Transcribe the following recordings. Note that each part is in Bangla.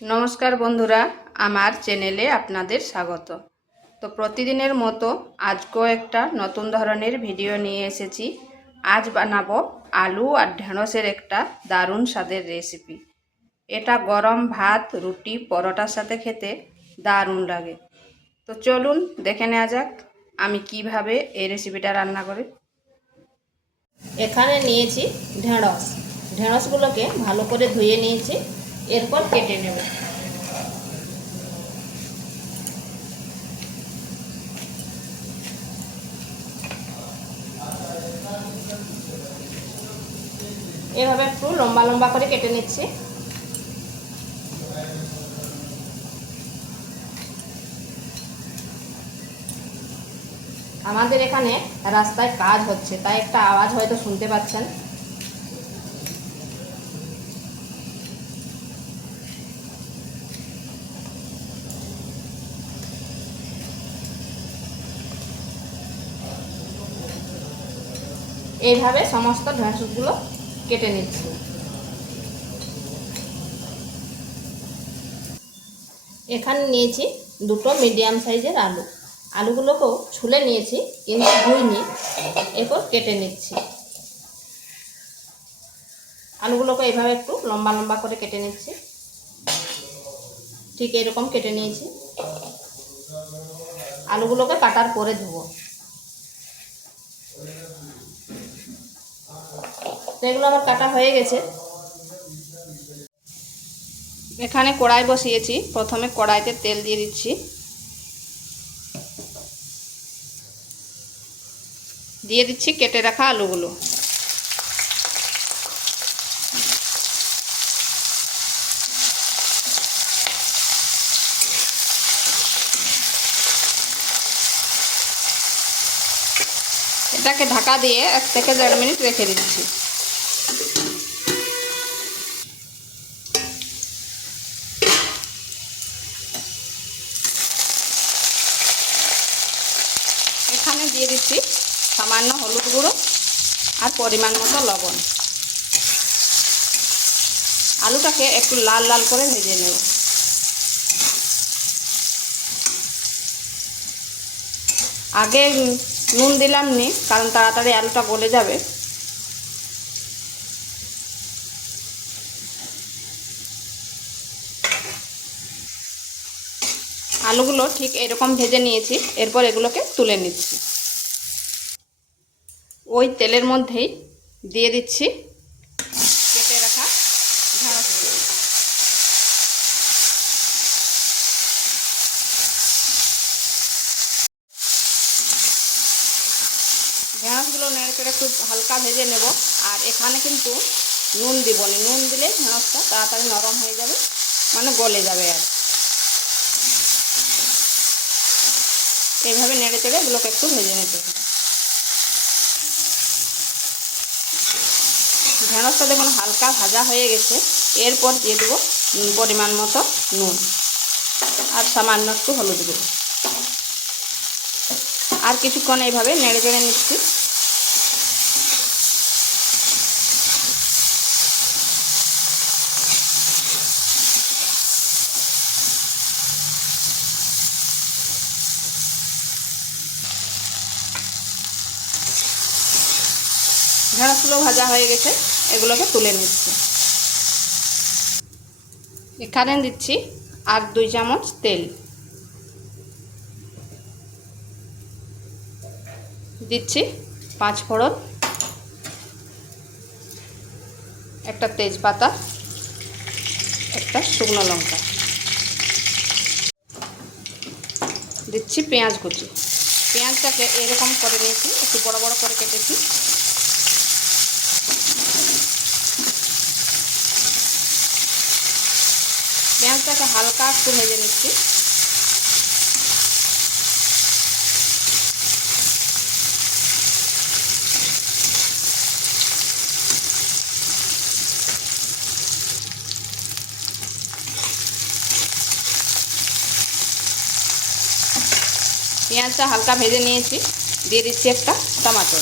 নমস্কার বন্ধুরা, আমার চ্যানেলে আপনাদের স্বাগত। তো প্রতিদিনের মতো আজকেও একটা নতুন ধরনের ভিডিও নিয়ে এসেছি। আজ বানাবো আলু আর ঢেঁড়সের একটা দারুণ স্বাদের রেসিপি। এটা গরম ভাত, রুটি, পরোটার সাথে খেতে দারুণ লাগে। তো চলুন দেখে নেওয়া যাক আমি কিভাবে এই রেসিপিটা রান্না করি। এখানে নিয়েছি ঢেঁড়সগুলোকে ভালো করে ধুয়ে নিয়েছি, এরপর কেটে নেব। এভাবে একটু লম্বা লম্বা করে কেটে নিচ্ছি। আমাদের এখানে রাস্তায় কাজ হচ্ছে, তাই একটা আওয়াজ হয়তো শুনতে পাচ্ছেন। এইভাবে সমস্ত ঢেঁড়সগুলো কেটে নিচ্ছি। এখানে নিয়েছি দুটো মিডিয়াম সাইজের আলুগুলোকেও ছুলে নিয়েছি, কিন্তু ধুইনি। এরপর কেটে নিচ্ছি। আলুগুলোকে এইভাবে একটু লম্বা লম্বা করে কেটে নিচ্ছি। ঠিক এরকম কেটে নিয়েছি। আলুগুলোকে কাটার পরে ধুবো। এগুলো আমার কাটা হয়ে গেছে। এখানে কড়াই বসিয়েছি। প্রথমে কড়াইতে তেল দিয়ে দিচ্ছি। দিয়ে দিচ্ছি কেটে রাখা আলুগুলো। এটাকে ঢাকা দিয়ে 1 থেকে 1.5 মিনিট রেখে দিচ্ছি। এখানে দিয়ে দিচ্ছি সামান্য হলুদ গুঁড়ো আর পরিমাণ মতো লবণ। আলুটাকে একটু লাল লাল করে ভেজে নেব। আগে নুন দিলাম নি, কারণ তাড়াতাড়ি আলুটা গলে যাবে। আলুগুলো ঠিক এরকম ভেজে নিয়েছি। এরপর এগুলোকে তুলে নিচ্ছি। ওই তেলের মধ্যেই দিয়ে দিচ্ছি কেটে রাখা ঢেঁড়সগুলো। ঢেঁড়সগুলো নেড়ে চেড়ে একটু হালকা ভেজে নেব। আর এখানে কিন্তু নুন দিব না। নুন দিলে ঢেঁড়সটা তাড়াতাড়ি নরম হয়ে যাবে, মানে গলে যাবে। আর এইভাবে নেড়ে চেড়ে এগুলোকে একটু ভেজে নিতে হবে। ঢেঁড়সটা দেখুন হালকা ভাজা হয়ে গেছে। এরপর দিয়ে দেবো পরিমাণ মতো নুন আর সামান্য একটু হলুদ গুঁড়ো। আর কিছুক্ষণ এইভাবে নেড়ে চেড়ে নিচ্ছি। ঢেঁড়সগুলো ভাজা হয়ে গেছে, এগুলোকে তুলে নিচ্ছি। এখানে দিচ্ছি আর 2 চামচ তেল। দিচ্ছি 5 ফোড়ন, একটা তেজপাতা, একটা শুকনো লঙ্কা। দিচ্ছি পেঁয়াজ কুচি। পেঁয়াজটাকে এরকম করে নিয়েছি, একটু বড় বড় করে কেটেছি। পেঁয়াজটাকে হালকা একটু ভেজে নিচ্ছি। পেঁয়াজটা হালকা ভেজে নিয়েছি। দিয়ে দিচ্ছি একটা টমেটো।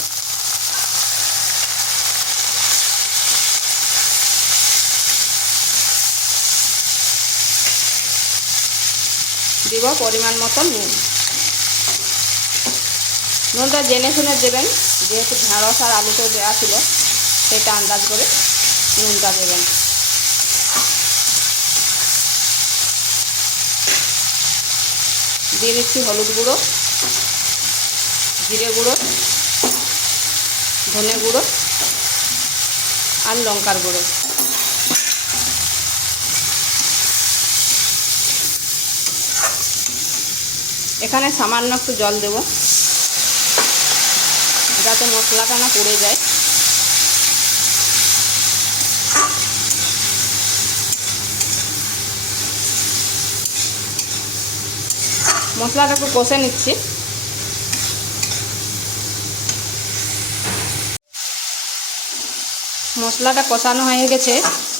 দিব পরিমাণ মতো নুন। নুনটা জেনে শুনে দেবেন, যেহেতু ঢেঁড়স আর আলুতেও দেওয়া ছিল সেটা আন্দাজ করে নুনটা দেবেন। দিয়ে দিচ্ছি হলুদ গুঁড়ো, জিরে গুঁড়ো, ধনে গুঁড়ো আর লঙ্কার গুঁড়ো। এখানে সামান্য একটু জল দেব যাতে মশলাটা না পুড়ে যায়। মশলাটা একটু কষে নিচ্ছি। মশলাটা কষানো হয়ে গেছে,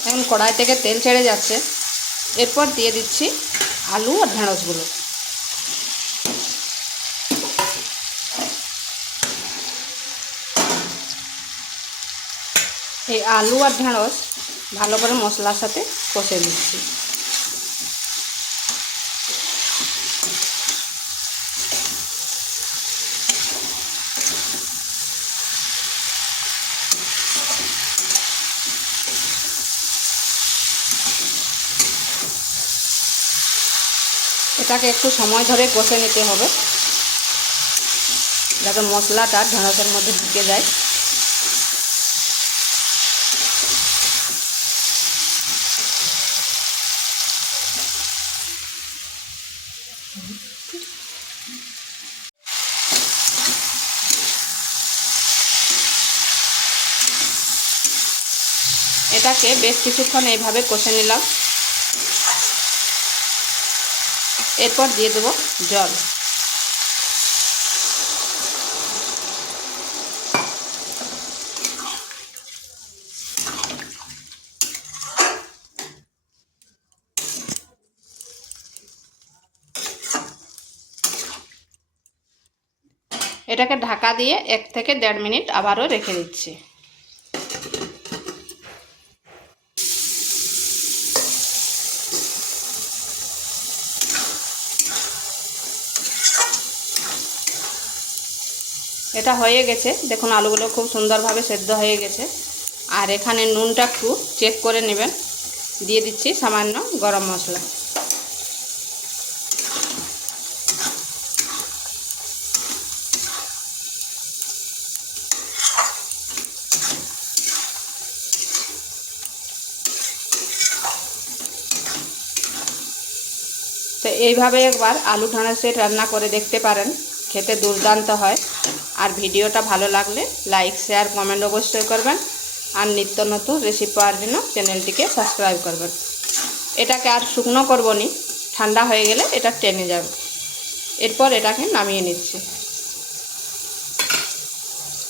এখন কড়াই থেকে তেল ছেড়ে যাচ্ছে। এরপর দিয়ে দিচ্ছি আলু আর ঢেঁড়সগুলো। এই আলু আর ঢেঁড়স ভালো করে মশলার সাথে কষে নিচ্ছি। এটাকে একটু সময় ধরে কষে নিতে হবে যাতে মশলাটা ঢেঁড়সের মধ্যে ঢুকে যায়। এটাকে বেশ কিছুক্ষণ এইভাবে কষে নিলাম। এরপর দিয়ে দেবো জল। এটাকে ঢাকা দিয়ে 1 থেকে 1.5 মিনিট আবারও রেখে দিচ্ছি। এটা হয়ে গেছে, দেখুন আলুগুলো খুব সুন্দরভাবে সেদ্ধ হয়ে গেছে। আর এখানে নুনটা একটু চেক করে নেবেন। দিয়ে দিচ্ছি সামান্য গরম মশলা। তো এইভাবে একবার আলু ঢেঁড়সের রান্না করে দেখতে পারেন, খেতে দুর্দান্ত হয়। আর ভিডিওটা ভালো লাগলে লাইক, শেয়ার, কমেন্ট অবশ্যই করবেন। আর নিত্য নতুন রেসিপি পাওয়ার জন্য চ্যানেলটিকে সাবস্ক্রাইব করবেন। এটাকে আর শুকনো করব নি, ঠান্ডা হয়ে গেলে এটা টেনে যাবে। এরপর এটাকে নামিয়ে নিচ্ছি।